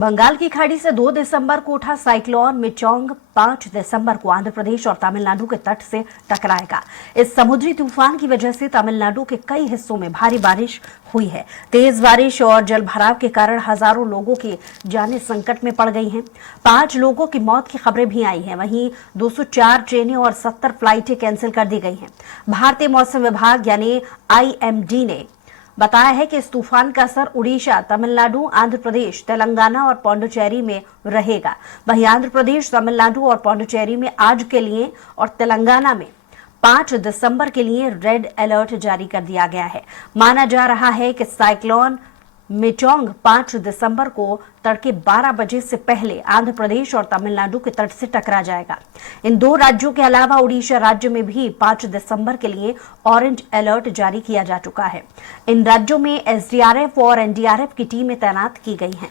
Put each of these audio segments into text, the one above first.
बंगाल की खाड़ी से 2 दिसंबर को उठा साइक्लोन मिचोंग 5 दिसंबर को आंध्र प्रदेश और तमिलनाडु के तट से टकराएगा। इस समुद्री तूफान की वजह से तमिलनाडु के कई हिस्सों में भारी बारिश हुई है। तेज बारिश और जलभराव के कारण हजारों लोगों की जानें संकट में पड़ गई हैं। 5 लोगों की मौत की खबरें भी आई हैं। वहीं 204 ट्रेनें और 70 फ्लाइटें कैंसिल कर दी गई हैं। भारतीय मौसम विभाग यानी IMD ने बताया है कि इस तूफान का असर उड़ीसा, तमिलनाडु, आंध्र प्रदेश, तेलंगाना और पौंडुचेरी में रहेगा। वहीं आंध्र प्रदेश, तमिलनाडु और पौंडुचेरी में आज के लिए और तेलंगाना में 5 दिसंबर के लिए रेड अलर्ट जारी कर दिया गया है। माना जा रहा है कि साइक्लोन मिचोंग 5 दिसंबर को तड़के 12 बजे से पहले आंध्र प्रदेश और तमिलनाडु के तट से टकरा जाएगा। इन 2 राज्यों के अलावा उड़ीसा राज्य में भी 5 दिसंबर के लिए ऑरेंज अलर्ट जारी किया जा चुका है। इन राज्यों में SDRF और NDRF की टीमें तैनात की गई हैं।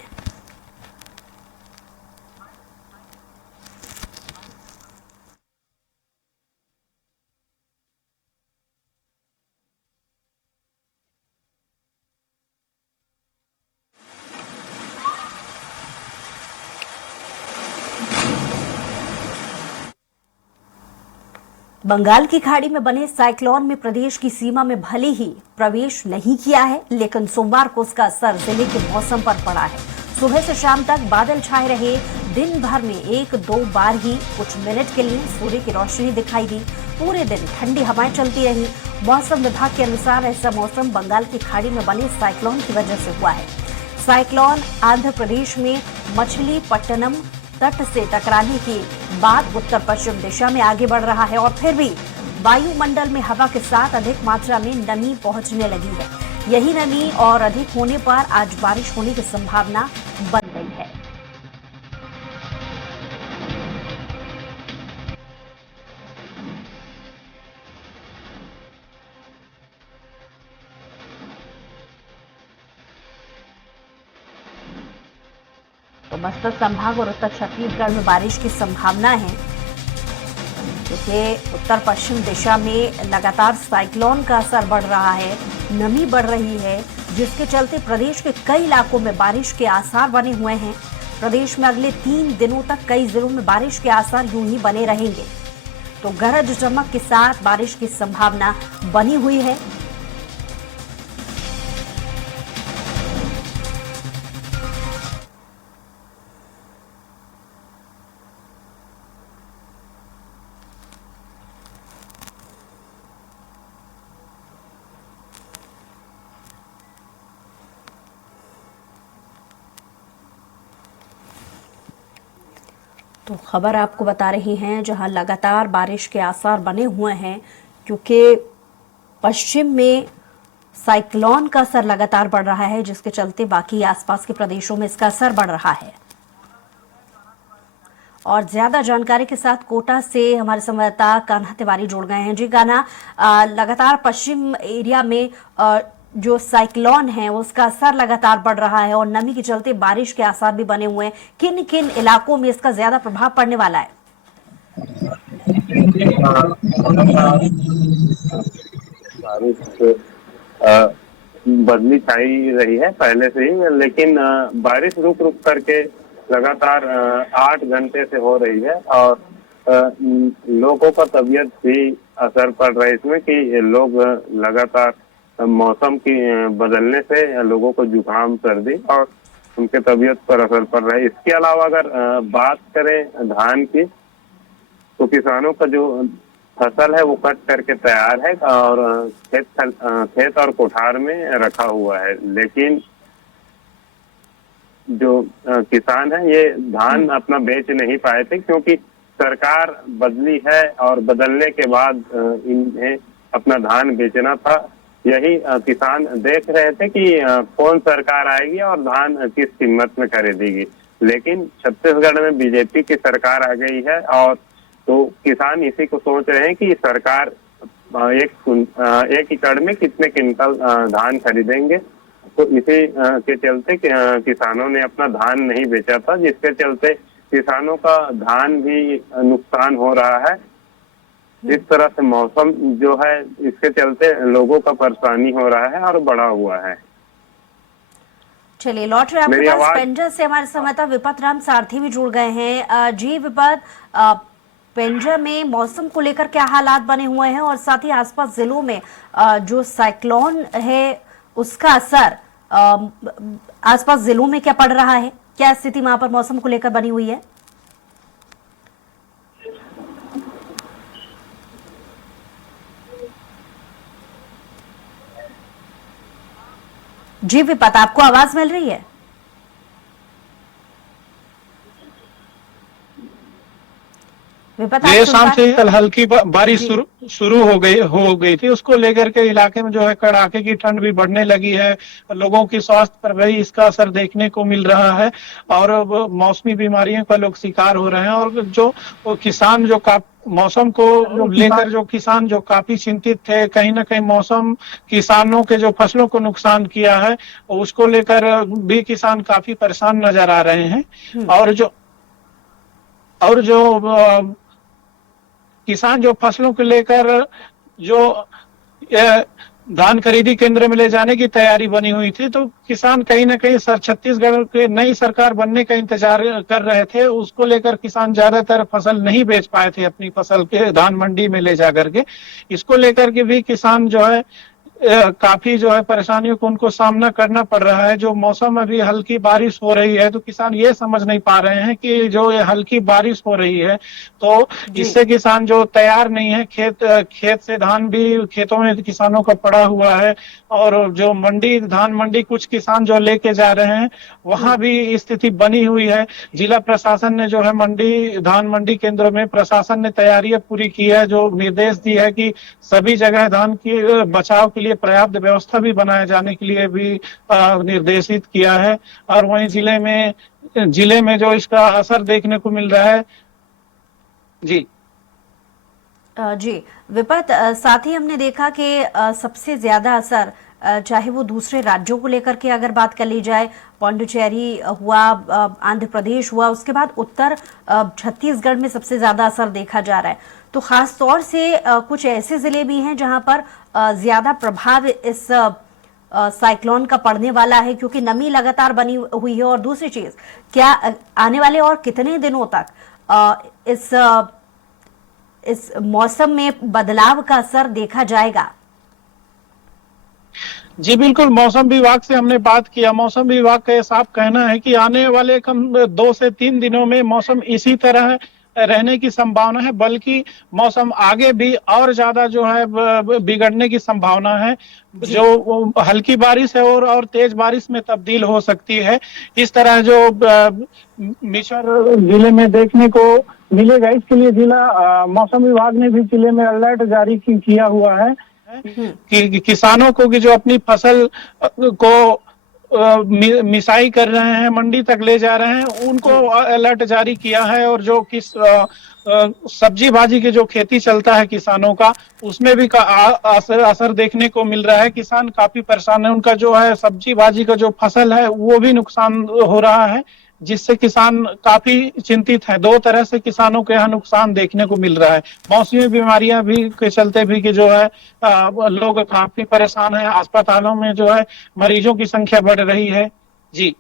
बंगाल की खाड़ी में बने साइक्लोन में प्रदेश की सीमा में भले ही प्रवेश नहीं किया है, लेकिन सोमवार को उसका असर जिले के मौसम पर पड़ा है। सुबह से शाम तक बादल छाए रहे। दिन भर में 1-2 बार ही कुछ मिनट के लिए सूर्य की रोशनी दिखाई दी। पूरे दिन ठंडी हवाएं चलती रही। मौसम विभाग के अनुसार ऐसा मौसम बंगाल की खाड़ी में बने साइक्लोन की वजह से हुआ है। साइक्लोन आंध्र प्रदेश में मछलीपट्टनम तट से टकराने के बाद उत्तर पश्चिम दिशा में आगे बढ़ रहा है और फिर भी वायुमंडल में हवा के साथ अधिक मात्रा में नमी पहुंचने लगी है। यही नमी और अधिक होने पर आज बारिश होने की संभावना बन गई है। तो बस्तर संभाग और उत्तर छत्तीसगढ़ में बारिश की संभावना है, क्योंकि उत्तर पश्चिम दिशा में लगातार साइक्लोन का असर बढ़ रहा है, नमी बढ़ रही है, जिसके चलते प्रदेश के कई इलाकों में बारिश के आसार बने हुए हैं। प्रदेश में अगले 3 दिनों तक कई जिलों में बारिश के आसार यूं ही बने रहेंगे। तो गरज चमक के साथ बारिश की संभावना बनी हुई है। तो खबर आपको बता रही हैं जहां लगातार बारिश के आसार बने हुए हैं, क्योंकि पश्चिम में साइक्लोन का असर लगातार बढ़ रहा है, जिसके चलते बाकी आसपास के प्रदेशों में इसका असर बढ़ रहा है। और ज्यादा जानकारी के साथ कोटा से हमारे संवाददाता कान्हा तिवारी जुड़ गए हैं। जी कान्हा, लगातार पश्चिम एरिया में जो साइक्लोन है उसका असर लगातार बढ़ रहा है और नमी के चलते बारिश के आसार भी बने हुए हैं। किन किन इलाकों में इसका ज्यादा प्रभाव पड़ने वाला है? बारिश बदली छाई रही है पहले से ही, लेकिन बारिश रुक रुक करके लगातार 8 घंटे से हो रही है और लोगों का तबीयत भी असर पड़ रहा है इसमें कि लोग लगातार मौसम की बदलने से लोगों को जुकाम, सर्दी और उनके तबीयत पर असर पड़ रहा है। इसके अलावा अगर बात करें धान की, तो किसानों का जो फसल है वो कट करके तैयार है और खेत और कोठार में रखा हुआ है, लेकिन जो किसान है ये धान अपना बेच नहीं पाए थे, क्योंकि सरकार बदली है और बदलने के बाद इन्हें अपना धान बेचना था। यही किसान देख रहे थे कि कौन सरकार आएगी और धान किस कीमत में खरीदेगी, लेकिन छत्तीसगढ़ में बीजेपी की सरकार आ गई है और तो किसान इसी को सोच रहे हैं कि सरकार एक एकड़ में कितने क्विंटल धान खरीदेंगे। तो इसी के चलते किसानों ने अपना धान नहीं बेचा था, जिसके चलते किसानों का धान भी नुकसान हो रहा है। इस तरह से मौसम जो है इसके चलते लोगों का परेशानी हो रहा है और बढ़ा हुआ है। चलिए लौट रहे आपके मेरी पास आवाज पेंड्रा से हमारे संवाददाता विपत राम सारथी भी जुड़ गए हैं। जी विपत, पेंड्रा में मौसम को लेकर क्या हालात बने हुए हैं और साथ ही आसपास जिलों में जो साइक्लोन है उसका असर आसपास जिलों में क्या पड़ रहा है, क्या स्थिति वहां पर मौसम को लेकर बनी हुई है? जी विपत, आपको आवाज मिल रही है? विपत, आप देर सुन शाम पा से रहे हैं? ही हल्की बारिश जी शुरू हो गई थी। उसको लेकर के इलाके में जो है कड़ाके की ठंड भी बढ़ने लगी है। लोगों की स्वास्थ्य पर भी इसका असर देखने को मिल रहा है और मौसमी बीमारियों का लोग शिकार हो रहे हैं। और जो किसान जो मौसम को लेकर जो किसान जो काफी चिंतित थे, कहीं ना कहीं मौसम किसानों के जो फसलों को नुकसान किया है उसको लेकर भी किसान काफी परेशान नजर आ रहे हैं। हम्म, और जो किसान जो फसलों को लेकर जो अ, धान खरीदी केंद्र में ले जाने की तैयारी बनी हुई थी, तो किसान कहीं ना कहीं छत्तीसगढ़ के नई सरकार बनने का इंतजार कर रहे थे। उसको लेकर किसान ज्यादातर फसल नहीं बेच पाए थे अपनी फसल के धान मंडी में ले जा करके। इसको लेकर के भी किसान जो है काफी जो है परेशानियों को उनको सामना करना पड़ रहा है। जो मौसम अभी हल्की बारिश हो रही है तो किसान ये समझ नहीं पा रहे हैं कि जो ये हल्की बारिश हो रही है तो जी इससे किसान जो तैयार नहीं है, खेत से धान भी खेतों में किसानों का पड़ा हुआ है। और जो धान मंडी कुछ किसान जो लेके जा रहे हैं वहां हम्म, भी स्थिति बनी हुई है। जिला प्रशासन ने जो है धान मंडी केंद्रों में प्रशासन ने तैयारियां पूरी की है। जो निर्देश दिए है कि सभी जगह धान की बचाव के लिए पर्याप्त व्यवस्था भी बनाए जाने के लिए भी निर्देशित किया है। और वहीं जिले में जो इसका असर देखने को मिल रहा है। जी जी विपत, साथ ही हमने देखा कि सबसे ज्यादा असर चाहे वो दूसरे राज्यों को लेकर के अगर बात कर ली जाए, पौंडीचेरी हुआ, आंध्र प्रदेश हुआ, उसके बाद उत्तर छत्तीसगढ़ में सबसे ज्यादा असर देखा जा रहा है। तो खास तौर से कुछ ऐसे जिले भी हैं जहां पर ज्यादा प्रभाव इस साइक्लोन का पड़ने वाला है, क्योंकि नमी लगातार बनी हुई है। और दूसरी चीज, क्या आने वाले और कितने दिनों तक इस मौसम में बदलाव का असर देखा जाएगा? जी बिल्कुल, मौसम विभाग से हमने बात किया। मौसम विभाग का साफ कहना है कि आने वाले कम 2 से 3 दिनों में मौसम इसी तरह रहने की संभावना है, बल्कि मौसम आगे भी और ज्यादा जो है बिगड़ने की संभावना है। जी जो हल्की बारिश है और तेज बारिश में तब्दील हो सकती है। इस तरह जो मिचर जिले में देखने को मिलेगा, इसके लिए जिला मौसम विभाग ने भी जिले में अलर्ट जारी किया हुआ है हम्म, कि किसानों को कि जो अपनी फसल को मिसाई कर रहे हैं, मंडी तक ले जा रहे हैं, उनको जी अलर्ट जारी किया है। और जो सब्जी भाजी के जो खेती चलता है किसानों का, उसमें भी असर देखने को मिल रहा है। किसान काफी परेशान है, उनका जो है सब्जी भाजी का जो फसल है वो भी नुकसान हो रहा है, जिससे किसान काफी चिंतित है। दो तरह से किसानों के यहाँ नुकसान देखने को मिल रहा है। मौसमी बीमारियां भी के चलते भी कि जो है लोग काफी परेशान है। अस्पतालों में जो है मरीजों की संख्या बढ़ रही है। जी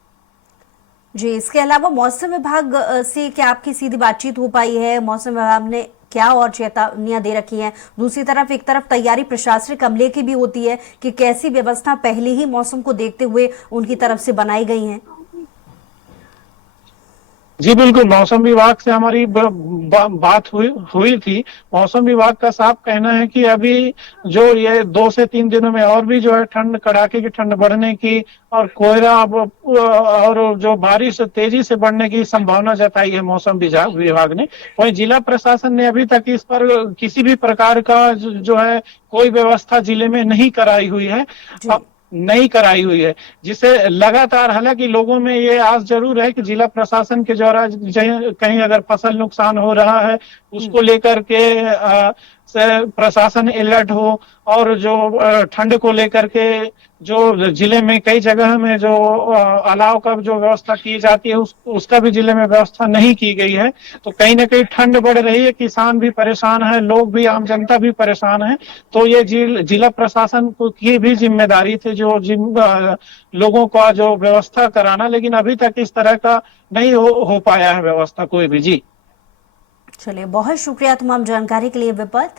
जी इसके अलावा मौसम विभाग से क्या आपकी सीधी बातचीत हो पाई है? मौसम विभाग ने क्या और चेतावनियां दे रखी हैं? दूसरी तरफ एक तरफ तैयारी प्रशासनिक अमले की भी होती है कि कैसी व्यवस्था पहले ही मौसम को देखते हुए उनकी तरफ से बनाई गई हैं? जी बिल्कुल, मौसम विभाग से हमारी बात हुई थी। मौसम विभाग का साफ कहना है कि अभी जो ये 2 से 3 दिनों में और भी जो है कड़ाके की ठंड बढ़ने की और कोहरा और जो बारिश तेजी से बढ़ने की संभावना जताई है मौसम विभाग ने। वहीं जिला प्रशासन ने अभी तक इस पर किसी भी प्रकार का जो है कोई व्यवस्था जिले में जी नहीं कराई हुई है, जिससे लगातार, हालांकि लोगों में ये आस जरूर है कि जिला प्रशासन के द्वारा कहीं अगर फसल नुकसान हो रहा है उसको लेकर के प्रशासन अलर्ट हो और जो ठंड को लेकर के जो जिले में कई जगह में जो अलाव का जो व्यवस्था की जाती है उसका भी जिले में व्यवस्था नहीं की गई है। तो कहीं ना कहीं ठंड बढ़ रही है, किसान भी परेशान है, लोग भी, आम जनता भी परेशान है। तो ये जिला प्रशासन की भी जिम्मेदारी थी जो लोगों का जो व्यवस्था कराना, लेकिन अभी तक इस तरह का नहीं हो पाया है व्यवस्था कोई भी। जी चलिए, बहुत शुक्रिया तमाम जानकारी के लिए विपत।